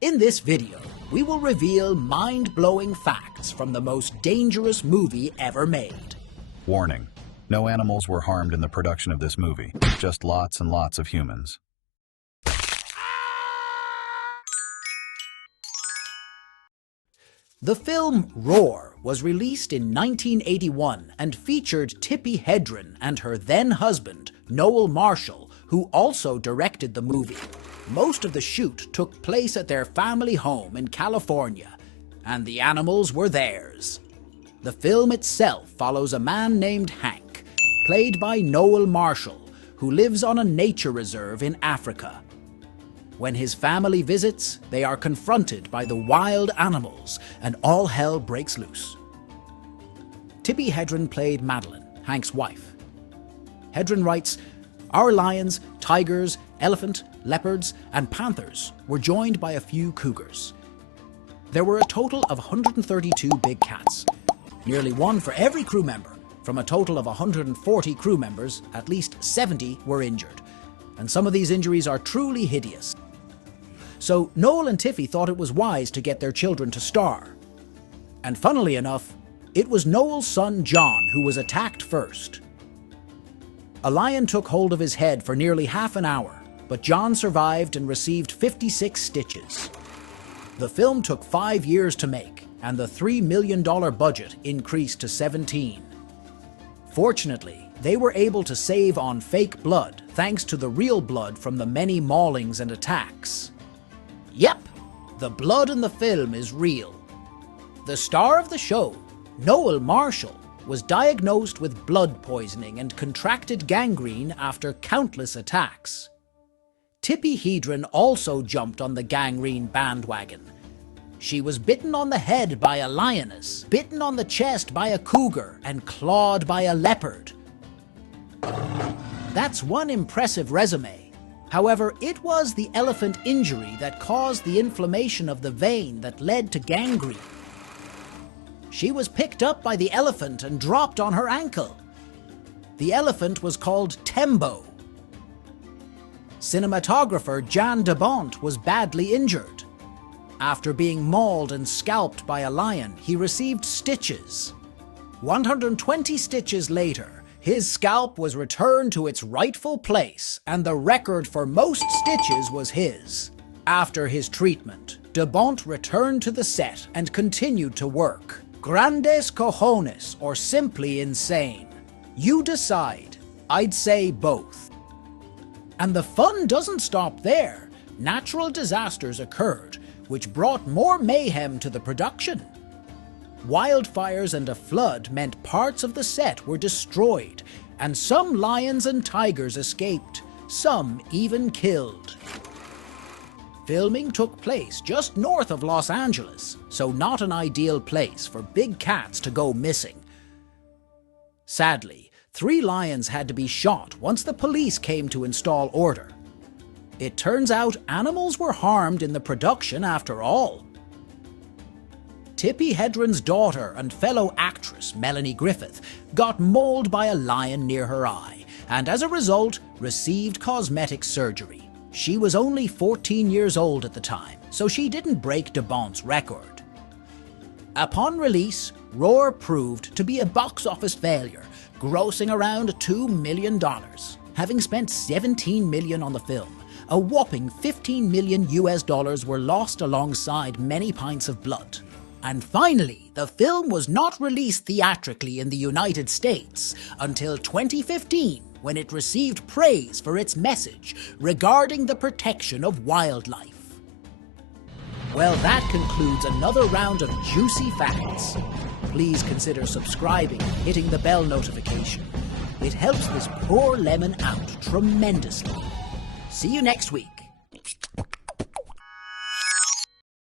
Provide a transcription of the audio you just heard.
In this video, we will reveal mind-blowing facts from the most dangerous movie ever made. Warning: no animals were harmed in the production of this movie, just lots and lots of humans. The film Roar was released in 1981 and featured Tippi Hedren and her then-husband, Noel Marshall, who also directed the movie. Most of the shoot took place at their family home in California, and the animals were theirs. The film itself follows a man named Hank, played by Noel Marshall, who lives on a nature reserve in Africa. When his family visits, they are confronted by the wild animals, and all hell breaks loose. Tippi Hedren played Madeline, Hank's wife. Hedren writes, "Our lions, tigers, elephant, leopards, and panthers were joined by a few cougars. There were a total of 132 big cats, nearly one for every crew member. From a total of 140 crew members, at least 70 were injured, and some of these injuries are truly hideous. So Noel and Tippi thought it was wise to get their children to star. And funnily enough, it was Noel's son John who was attacked first. A lion took hold of his head for nearly half an hour, but John survived and received 56 stitches. The film took 5 years to make, and the $3 million budget increased to 17. Fortunately, they were able to save on fake blood thanks to the real blood from the many maulings and attacks. Yep, the blood in the film is real. The star of the show, Noel Marshall, was diagnosed with blood poisoning and contracted gangrene after countless attacks. Tippi Hedren also jumped on the gangrene bandwagon. She was bitten on the head by a lioness, bitten on the chest by a cougar, and clawed by a leopard. That's one impressive resume. However, it was the elephant injury that caused the inflammation of the vein that led to gangrene. She was picked up by the elephant and dropped on her ankle. The elephant was called Tembo. Cinematographer Jan de Bont was badly injured. After being mauled and scalped by a lion, he received stitches. 120 stitches later, his scalp was returned to its rightful place, and the record for most stitches was his. After his treatment, de Bont returned to the set and continued to work. Grandes cojones, or simply insane. You decide. I'd say both. And the fun doesn't stop there. Natural disasters occurred, which brought more mayhem to the production. Wildfires and a flood meant parts of the set were destroyed, and some lions and tigers escaped, some even killed. Filming took place just north of Los Angeles, so not an ideal place for big cats to go missing. Sadly, 3 lions had to be shot once the police came to install order. It turns out animals were harmed in the production after all. Tippi Hedren's daughter and fellow actress Melanie Griffith got mauled by a lion near her eye, and as a result, received cosmetic surgery. She was only 14 years old at the time, so she didn't break de Bont's record. Upon release, Roar proved to be a box office failure, grossing around $2 million. Having spent $17 million on the film, a whopping $15 million were lost alongside many pints of blood. And finally, the film was not released theatrically in the United States until 2015, when it received praise for its message regarding the protection of wildlife. Well, that concludes another round of juicy facts. Please consider subscribing and hitting the bell notification. It helps this poor lemon out tremendously. See you next week.